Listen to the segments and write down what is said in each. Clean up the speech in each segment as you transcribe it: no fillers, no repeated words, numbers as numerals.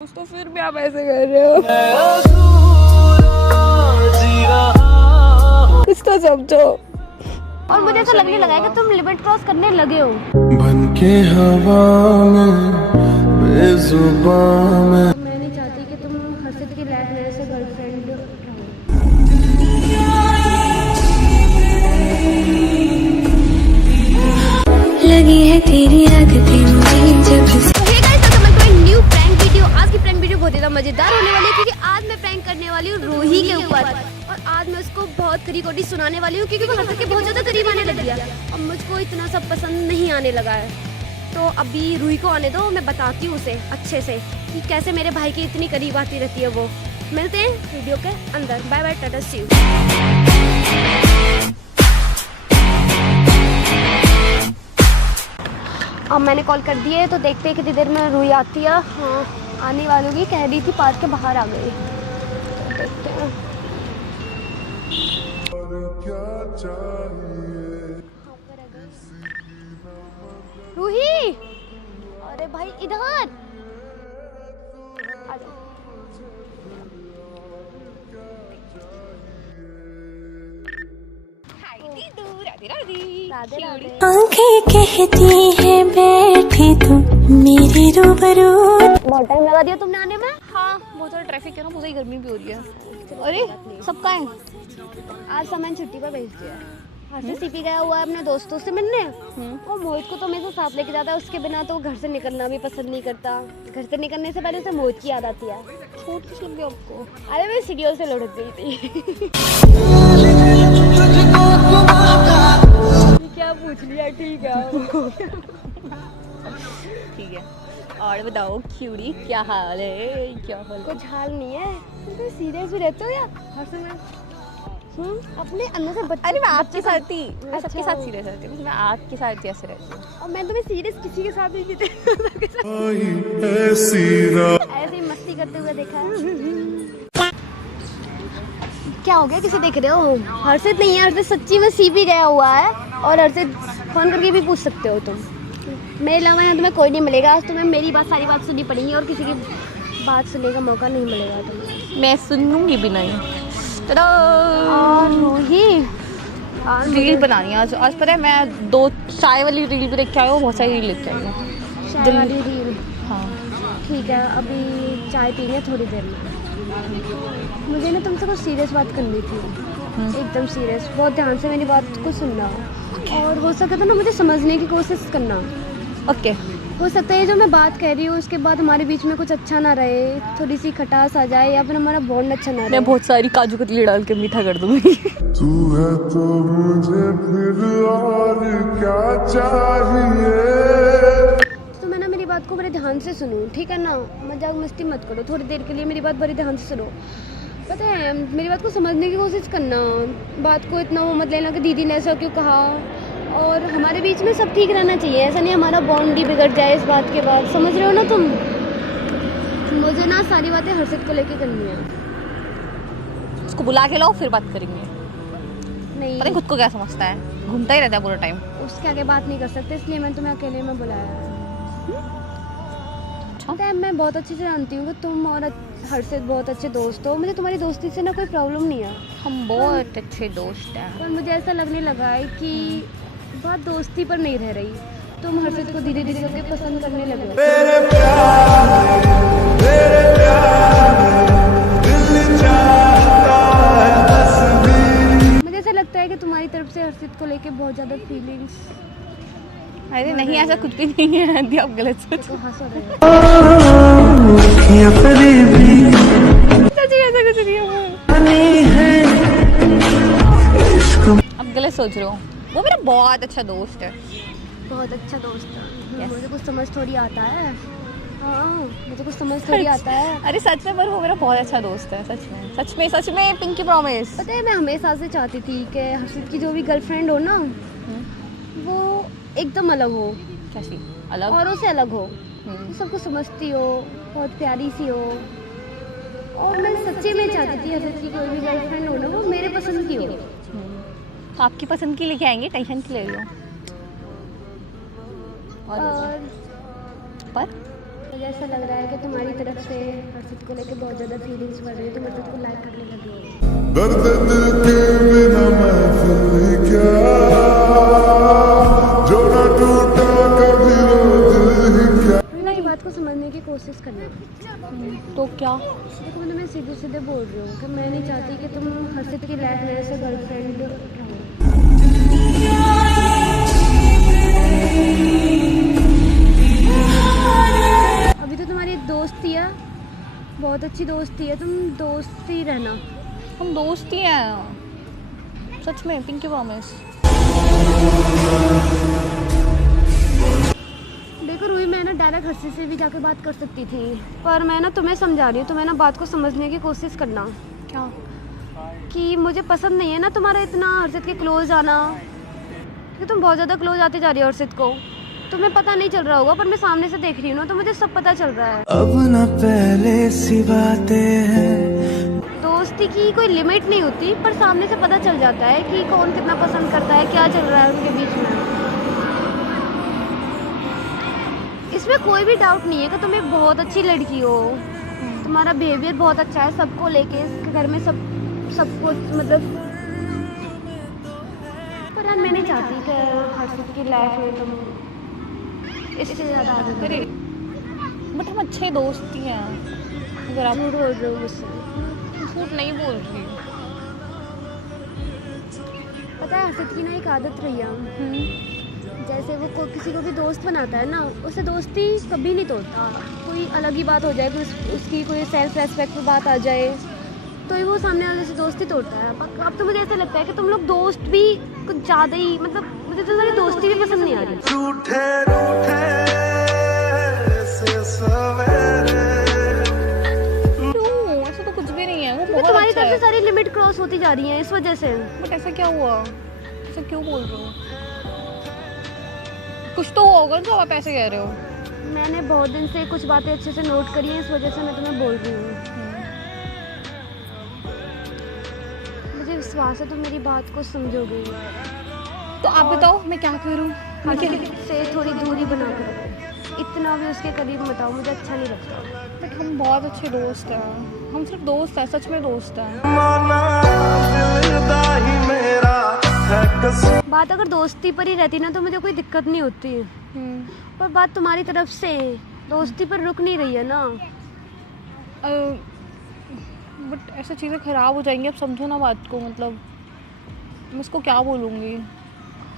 तो फिर भी आप ऐसे कर रहे हो। कुछ तो समझो। और मुझे ऐसा लगने लगा है कि तुम लिमिट क्रॉस करने लगे हो। बनके हवा में बेजुबान में। मैं नहीं चाहती कि तुम हर्षित की लाइफ में ऐसे गर्लफ्रेंड रहो। लगी है तेरी आदतें मुझे जब से। New prank video. आज की प्रैंक वीडियो बहुत ज़्यादा मजेदार होने वाली है क्योंकि आज मैं प्रैंक करने वाली हूँ रूही के ऊपर। और आज मैं उसको बहुत खरी खोटी सुनाने वाली हूँ क्योंकि वो हर्षित के बहुत ज़्यादा करीब आने लग गया और मुझको इतना सब पसंद नहीं आने लगा है। तो अभी रूही को आने दो, मैं बताती हूँ उसे अच्छे से कि कैसे मेरे भाई के इतनी करीब आती रहती है वो। मिलते हैं वीडियो के अंदर। Bye bye, tata, see you. अब मैंने कॉल कर दिया है तो देखते हैं कितनी देर में रूही आती है। हाँ, आने वाली होगी, कह रही थी पार्क के बाहर आ गई। तो देखते हैं। रूही, अरे भाई इधर आ जाओ। राधे राधे। आंखें कहती हैं बैठी तू मेरे रूबरू। बहुत टाइम लगा दिया तुमने आने में। हाँ, बहुत सारा ट्रैफिक है ना, बहुत गर्मी भी हो रही है। अरे सबका है। आज सामान छुट्टी पर भेज दिया है। हर्षित सीपी गया हुआ है अपने दोस्तों से मिलने। और मोहित को तो हमेशा साथ लेके जाता है, उसके बिना तो घर से निकलना भी पसंद नहीं करता। घर से निकलने से पहले उसे मोहित की याद आती है। छोटी सी लगी आपको। अरे मैं सीढ़ियों से लुढ़क गई थी। क्या पूछ लिया, ठीक है। ठीक है, और बताओ क्यूरी, क्या हाल है? क्या हाल है? कुछ हाल नहीं है। तुम सीरियस भी रहते हो यार हर समय। अपने अंदर से बच्चे। अरे मैं आपके साथ थी, मैं अच्छा। सबके साथ सीरियस रहती हूँ, मैं आपके साथ ऐसे रहती हूँ। और मैं तुम्हें सीरियस किसी के साथ नहीं थी। ऐसे ही मस्ती करते हुए देखा है। क्या हो गया, किसे देख रहे हो? हर्षित नहीं है, हर्षित सच्ची में सीपी गया हुआ है। और हर्षित फोन करके भी पूछ सकते हो तुम। मेरे अलावा यहाँ तुम्हें कोई नहीं मिलेगा। आज तुम्हें मेरी सारी बात सुननी पड़ेगी और किसी की बात सुनने का मौका नहीं मिलेगा तुम्हें। मैं सुनूंगी भी नहीं। चलो, और रूही, रील बनानी है आज पता है, मैं 2 चाय वाली रील भी देख के आई हूँ, बहुत सारी रील लेके आई हूँ। चाय वाली रील। हाँ ठीक है, अभी चाय पीनी थोड़ी देर में। मुझे ना तुमसे कुछ सीरियस बात करनी थी, एकदम सीरियस। बहुत ध्यान से मेरी बात को सुनना और हो सके तो ना मुझे समझने की कोशिश करना। ओके। हो सकता है जो मैं बात कह रही हूँ उसके बाद हमारे बीच में कुछ अच्छा ना रहे, थोड़ी सी खटास आ जाए या फिर हमारा बॉन्ड अच्छा ना रहे। मैं बहुत सारी काजू कतली डाल के मीठा कर दूंगी। तू है तो मुझे फिर और क्या चाहिए। तो मैं ना मेरी बात को बड़े ध्यान से सुनो, ठीक है ना? मजाक मस्ती मत करो, थोड़ी देर के लिए मेरी बात बड़े ध्यान से सुनो। पता है, मेरी बात को समझने की कोशिश करना। बात को इतना वो मत लेना कि दीदी ने ऐसा क्यों कहा। और हमारे बीच में सब ठीक रहना चाहिए, ऐसा नहीं हमारा बॉन्ड ही बिगड़ जाए इस बात के बाद। समझ रहे हो ना तुम? मुझे ना सारी बातें हर्षित को लेके करनी है। उसको बुला के लाओ, फिर बात करेंगे। नहीं, पता नहीं खुद को क्या समझता है, घूमता ही रहता है पूरा टाइम। उसके आगे बात नहीं कर सकते, इसलिए मैं तुम्हें अकेले में बुलाया। पता है, मैं बहुत अच्छे से जानती हूँ कि तुम और हर्षित बहुत अच्छे दोस्त हो। मुझे तुम्हारी दोस्ती से ना कोई प्रॉब्लम नहीं है। हम बहुत अच्छे दोस्त हैं। पर मुझे ऐसा लगने लगा है कि बात दोस्ती पर नहीं रह रही। तुम हर्षित को धीरे धीरे करके पसंद करने लगे हो। मुझे ऐसा लगता है कि तुम्हारी तरफ से हर्षित को लेके बहुत ज़्यादा फीलिंग्स। अरे नहीं, ऐसा कुछ भी नहीं है, अभी आप गलत सोच तो हंस रहे हो। ऐसा कुछ नहीं है। आप गलत सोच रहे हो, वो मेरा बहुत अच्छा दोस्त है। बहुत अच्छा दोस्त है। Yes. मुझे कुछ समझ थोड़ी आता है। हाँ, मुझे कुछ समझ थोड़ी आता है। अरे सच में, पर वो मेरा बहुत अच्छा दोस्त है, सच में सच में सच में, पिंकी प्रॉमिस। पता है, मैं हमेशा से चाहती थी कि हर्षित की जो भी गर्लफ्रेंड हो ना, वो एकदम अलग हो, कैसी अलग? औरों से अलग हो, सबको समझती हो, बहुत प्यारी सी हो। और मैं सच्चे में चाहती थी हर्षित की कोई भी गर्लफ्रेंड हो ना, वो मेरे पसंद की हो। तो आपकी पसंद की लेके आएंगे, टेंशन की ले लो। और और पर मुझे ऐसा लग रहा है कि तुम्हारी तरफ से हर्षित को लेके बहुत ज़्यादा फीलिंग्स बढ़ रही है, तुम हर्षित को लाइक करने लगे हो। दर्द दिल के बिना महफिल क्या, जो न टूटा कभी वो दिल ही क्या। मेरी बात को समझने की कोशिश करना। तो क्या? देखो मैं तुम्हें सीधे सीधे बोल रही हूँ कि मैं नहीं चाहती कि तुम हर्षित की लाइफ में ऐसे गर्लफ्रेंड रहो। अभी तो तुम्हारी एक दोस्ती है, बहुत अच्छी दोस्ती है, तुम दोस्त ही रहना। हम दोस्त ही हैं सच में, पिंकी प्रॉमिस। देखो रूही, मैं ना डायरेक्ट हर्षित से भी जाके बात कर सकती थी, पर मैं ना तुम्हें समझा रही हूँ, तुम्हें ना बात को समझने की कोशिश करना। क्या? कि मुझे पसंद नहीं है ना तुम्हारा इतना हर्षित के क्लोज आना, कि तुम बहुत ज़्यादा क्लोज आते जा रही हो हर्षित को। तुम्हें पता नहीं चल रहा होगा पर मैं सामने से देख रही हूँ ना, तो मुझे सब पता चल रहा है। अब न पहले सी बातें हैं। दोस्ती की कोई लिमिट नहीं होती, पर सामने से पता चल जाता है कि कौन कितना पसंद करता है, क्या चल रहा है उनके बीच में। इसमें कोई भी डाउट नहीं है कि तुम एक बहुत अच्छी लड़की हो, तुम्हारा बिहेवियर बहुत अच्छा है सबको लेके, घर में सबको मतलब। पर यार मैं नहीं चाहती कि हर्षित की लाइफ में तुम इससे ज़्यादा आगे अरे बट हम अच्छे दोस्त ही हैं। अगर आप झूठ बोल रहे हो मुझसे। झूठ नहीं बोल रही। पता है हर्षित की ना एक आदत रही है, जैसे वो किसी को भी दोस्त बनाता है ना, उससे दोस्ती कभी नहीं तोड़ता। कोई अलग ही बात हो जाए, उसकी कोई सेल्फ रेस्पेक्ट पे बात आ जाए तो ही वो सामने वाले से दोस्ती तोड़ता है। अब तो मुझे ऐसा लगता है कि तुम लोग दोस्त भी कुछ ज़्यादा ही, मतलब मुझे तो तुम्हारी दोस्ती भी पसंद नहीं आ रही। क्यों? ऐसा तो कुछ भी नहीं है, वो क्योंकि बहुत तुम्हारी अच्छा तरफ से है। सारी लिमिट क्रॉस होती जा रही है इस वजह से। बट ऐसा क्या हुआ? ऐसा क्यों बोल रहे हो? कुछ तो हुआ होगा जो आप ऐसे कह रहे हो। मैंने बहुत दिन से कुछ बातें अच्छे से नोट करी हैं, इस वजह से मैं तुम्हें बोल रही हूँ। मुझे विश्वास है तुम मेरी बात को समझोगे। तो आप बताओ मैं क्या करूँ? हर्षित से थोड़ी दूरी बना कर रखो, इतना भी उसके करीब मत आओ, मुझे अच्छा नहीं लगता। बट हम बहुत अच्छे दोस्त हैं, हम सिर्फ दोस्त हैं, सच में दोस्त हैं। बात अगर दोस्ती पर ही रहती ना तो मुझे कोई दिक्कत नहीं होती, पर बात तुम्हारी तरफ से दोस्ती पर रुक नहीं रही है ना। बट ऐसे चीज़ें ख़राब हो जाएंगी, अब समझो ना बात को। मतलब मैं इसको क्या बोलूँगी?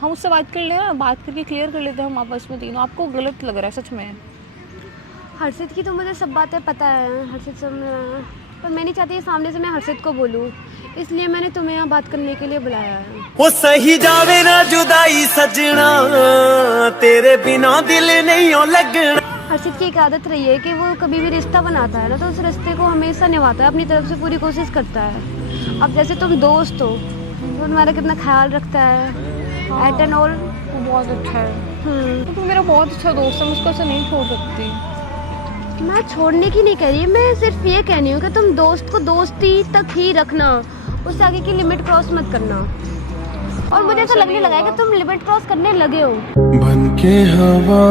हम उससे बात कर लें ना, बात करके क्लियर कर लेते हैं हम आपस में तीनों। आपको गलत लग रहा है सच में? हर्षित की तो मुझे सब बातें पता है, हर्षित से पर मैं नहीं चाहती सामने से मैं हर्षित को बोलूँ, इसलिए मैंने तुम्हें यहाँ बात करने के लिए बुलाया है। वो सही जावे ना जुदाई सजना, तेरे बिना दिल नहीं हो लगना। हर्षित की एक आदत रही है कि वो कभी भी रिश्ता बनाता है ना तो उस रिश्ते को हमेशा निभाता है, अपनी तरफ से पूरी कोशिश करता है। अब जैसे तुम दोस्त हो, वो तुम्हारा कितना ख्याल रखता है एट एंड ऑल। वो बहुत अच्छा है, तो मेरा बहुत अच्छा दोस्त है, मैं उसको ऐसे नहीं छोड़ सकती। मैं छोड़ने की नहीं कह रही, मैं सिर्फ ये कह रही हूँ कि तुम दोस्त को दोस्ती तक ही रखना, उससे आगे की लिमिट क्रॉस मत करना। और मुझे ऐसा लगने लगा है कि तुम लिमिट क्रॉस करने लगे हो। बन के हवा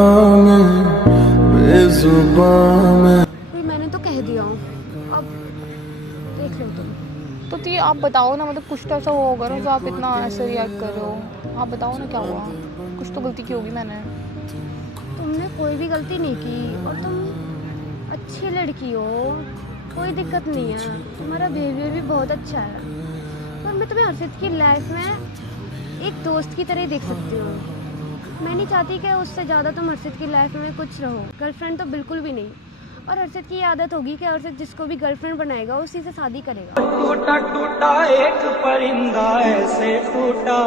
में बेजुबान में। मैंने तो कह दिया हूँ, अब देख लो तुम। तो आप बताओ ना, मतलब कुछ तो ऐसा हुआ होगा ना जो आप इतना ऐसे रिएक्ट कर रहे हो। आप बताओ ना क्या हुआ? कुछ तो गलती की होगी मैंने। तुमने कोई भी गलती नहीं की और तुम अच्छी लड़की हो, कोई दिक्कत नहीं है, तुम्हारा बिहेवियर भी बहुत अच्छा है। पर मैं तुम्हें हर्षित की लाइफ में एक दोस्त की तरह ही देख सकती हूँ। मैं नहीं चाहती कि उससे ज़्यादा तुम हर्षित की लाइफ में कुछ रहो, गर्लफ्रेंड तो बिल्कुल भी नहीं। और हर्षित की आदत होगी कि हर्षित जिसको भी गर्लफ्रेंड बनाएगा उसी से शादी करेगा। टूटा टूटा एक परिंदा ऐसे टूटा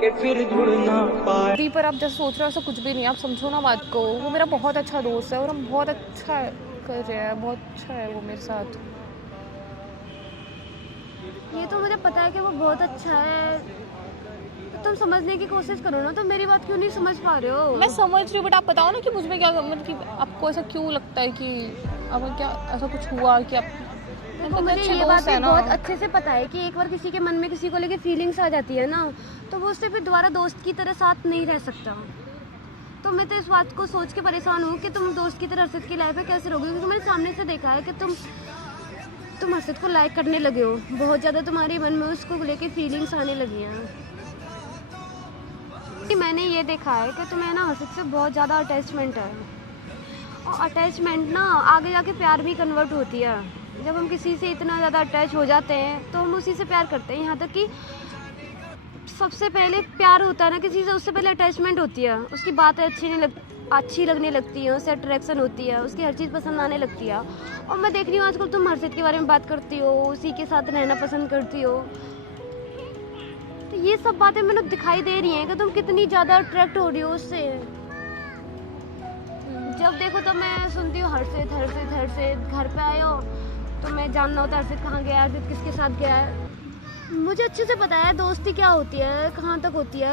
कि फिर जुड़ ना पाए। पर आप जैसे सोच रहे हो ऐसा कुछ भी नहीं, आप समझो ना बात को। वो मेरा बहुत अच्छा दोस्त है और हम बहुत अच्छा कर रहे हैं, बहुत अच्छा है वो मेरे साथ। ये तो मुझे पता है कि वो बहुत अच्छा है, तो तुम समझने की कोशिश करो ना। तो मेरी बात क्यों नहीं समझ पा रहे हो? मैं समझ रही हूँ, बट आप बताओ ना कि मुझमें क्या, मतलब कि आपको ऐसा क्यों लगता है कि अब क्या ऐसा कुछ हुआ कि आप देखो मुझे ये बात भी बहुत अच्छे से पता है कि एक बार किसी के मन में किसी को लेके फीलिंग्स आ जाती है ना, तो वो उससे फिर दोबारा दोस्त की तरह साथ नहीं रह सकता। तो मैं तो इस बात को सोच के परेशान हूँ कि तुम दोस्त की तरह हर्षित की लाइफ में कैसे रहोगे, क्योंकि मैंने सामने से देखा है कि तुम हर्षित को लाइक करने लगे हो, बहुत ज़्यादा तुम्हारे मन में उसको लेके फीलिंग्स आने लगी हैं। मैंने ये देखा है कि तुम्हें ना हर्षित से बहुत ज़्यादा अटैचमेंट है, और अटैचमेंट ना आगे जाके प्यार भी कन्वर्ट होती है। जब हम किसी से इतना ज़्यादा अटैच हो जाते हैं तो हम उसी से प्यार करते हैं, यहाँ तक कि सबसे पहले प्यार होता है ना किसी से, उससे पहले अटैचमेंट होती है। उसकी बातें अच्छी लगने लगती है, उससे अट्रैक्शन होती है, उसकी हर चीज़ पसंद आने लगती है। और मैं देख रही हूँ आजकल तुम हर्षित के बारे में बात करती हो, उसी के साथ रहना पसंद करती हो, तो ये सब बातें मैंने दिखाई दे रही हैं कि तुम कितनी ज़्यादा अट्रैक्ट हो रही हो उससे। जब देखो तो मैं सुनती हूँ हर्षित घर पे आए हो तो मैं जानना होता है हर्षित कहाँ गया, हर्षित किसके साथ गया है। मुझे अच्छे से पता है दोस्ती क्या होती है, कहाँ तक होती है,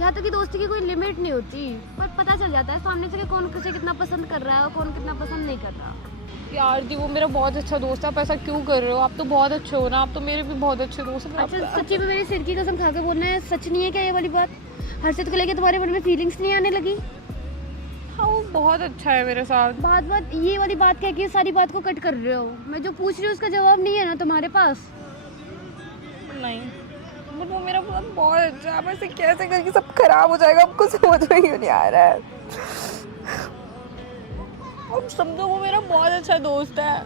यहाँ तक कि दोस्ती की कोई लिमिट नहीं होती, पर पता चल जाता है सामने से कि कौन किसे कितना पसंद कर रहा है और कौन कितना पसंद नहीं कर रहा। यार दी वो मेरा बहुत अच्छा दोस्त है, आप ऐसा क्यों कर रहे हो? आप तो बहुत अच्छे हो ना, आप तो मेरे भी बहुत अच्छे दोस्त हैं। अच्छा सच्ची में मेरी सिर की कसम खा के बोलना है, सच नहीं है क्या ये वाली बात? हर्षित को लेके तुम्हारे मन में फीलिंग्स नहीं आने लगी? हाँ वो बहुत अच्छा है मेरे साथ। बात ये वाली बात कह के सारी बात को कट कर रहे हो। मैं जो पूछ रही हूँ उसका जवाब नहीं है ना तुम्हारे पास? नहीं, बट वो मेरा बहुत अच्छा है, आप ऐसे कैसे करके सब खराब हो जाएगा, आपको समझ में ही नहीं आ रहा है। अब समझो वो मेरा बहुत अच्छा दोस्त है,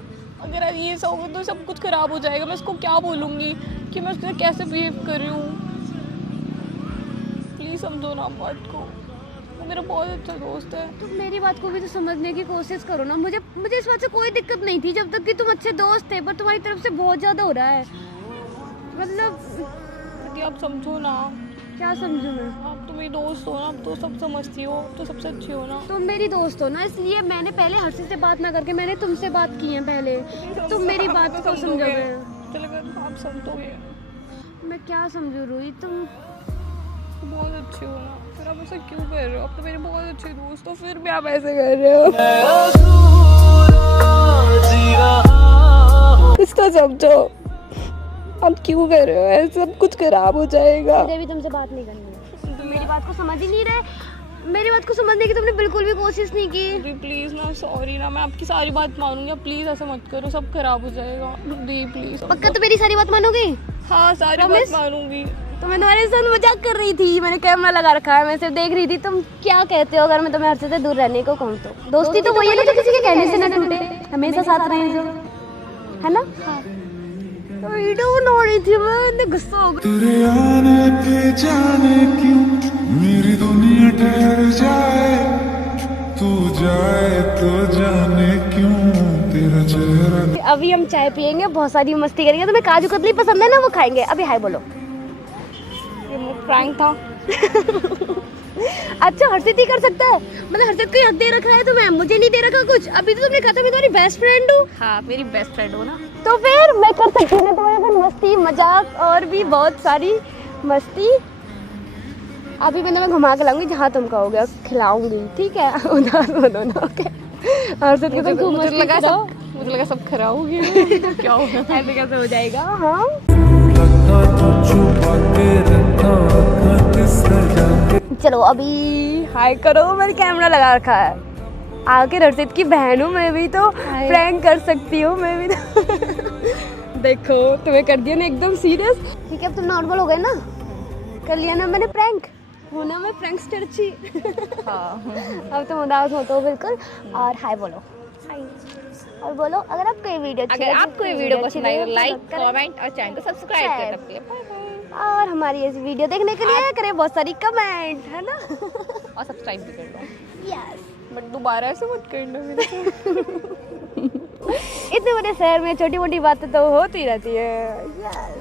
अगर आज ये सब होगा तो सब कुछ खराब हो जाएगा। मैं उसको क्या बोलूँगी कि मैं उससे कैसे बिहेव कर रही हूँ? प्लीज़ समझो ना बात को, वो मेरा बहुत अच्छा दोस्त है। तुम मेरी बात को भी तो समझने की कोशिश करो ना। मुझे इस बात से कोई दिक्कत नहीं थी जब तक कि तुम अच्छे दोस्त थे, पर तुम्हारी तरफ से बहुत ज़्यादा हो रहा है। मतलब आप समझो ना। क्या समझूं मैं? आप तो मेरी दोस्त हो ना, आप तो सब समझती हो, तो सबसे अच्छी हो ना। तुम मेरी दोस्त हो ना, इसलिए मैंने पहले हर्षित से बात ना करके मैंने तुमसे बात की है पहले। तुम मेरी बात को समझोगे? चलो आप समझोगे। मैं क्या समझू रूही? तुम बहुत अच्छे हो ना, फिर आप ऐसा क्यों कर रहे हो? आप तो मेरे बहुत अच्छे दोस्त हो, फिर भी आप ऐसे कर रहे हो। कुछ तो समझो, आप क्यों कर रहे हो ऐसे? सब कुछ खराब हो जाएगा। मुझे भी तुमसे बात नहीं करनी है। तुम मेरी बात को समझ ही नहीं रहे। मेरी बात को समझने की तुमने बिल्कुल भी कोशिश नहीं की। प्लीज ना, सॉरी ना, मैं आपकी सारी बात मानूंगी, आप प्लीज ऐसा मत करो, सब खराब हो जाएगा। दी प्लीज। पक्का तो मेरी सारी बात मानोगी? हाँ सारी बात मानूंगी। तो मैं तुम्हारे साथ मजाक कर रही थी, मैंने कैमरा लगा रखा है, मैं सिर्फ देख रही थी तुम क्या कहते हो। अगर मैं तुम्हें हर्षित से दूर रहने को कहूँ तो दोस्ती तो वही है ना जो किसी के कहने से ना टूटे, हमेशा साथ रहे जो, है ना? तो वीडियो बना रही थी मैं, गुस्सा हो गया। तेरे आने पे जाने क्यों मेरी दुनिया ठहर जाए, तू जाए तो जाने क्यों तेरा चेहरा। अभी हम चाय पियेंगे, बहुत सारी मस्ती करेंगे। तुम्हें काजू कतली पसंद है ना, वो खाएंगे। अभी हाय बोलो। ये प्रैंक था। अच्छा हर्षित ही कर सकता है, मतलब हर्षित को हक दे रखा है तुम्हें, मुझे नहीं दे रखा कुछ। अभी तो तुमने कहा था मैं तुम्हारी बेस्ट फ्रेंड हूँ। हाँ मेरी बेस्ट फ्रेंड हो ना, तो फिर मैं कर सकती हूँ ना तुम्हारे साथ मस्ती मजाक और भी बहुत सारी मस्ती। अभी मैं तुम्हें घुमा के लाऊंगी जहाँ तुम कहोगे, खिलाऊंगी, ठीक है? उदास मत होना, ओके? हर्षित के साथ खूब मस्ती करो। मुझे लगा सब खराब हो गया। क्या होगा? ऐसे कैसे हो जाएगा? हाँ चलो अभी हाय करो, मैंने कैमरा लगा रखा है। आखिर हर्षित की बहन हूँ मैं भी, तो प्रैंक कर सकती हूँ मैं भी तो। देखो तुम्हें कर दिया ना एकदम सीरियस। ठीक है अब तुम नॉर्मल हो गए ना, कर लिया ना मैंने प्रैंक, हो ना मैं प्रैंकस्टर थी। हाँ अब तुम उदास हो तो बिल्कुल। और हाय बोलो, हाय। और बोलो अगर आपको ये वीडियो अगर आपको ये वीडियो पसंद आई तो लाइक कमेंट और चैनल को सब्सक्राइब कर सकते हैं। और हमारी इस वीडियो देखने के लिए करें बहुत सारी कमेंट, है ना? और सब्सक्राइब भी कर लो। यस। बट दोबारा ऐसे मत करना मेरे साथ। इतने बड़े शहर में छोटी मोटी बातें तो होती रहती है। यस।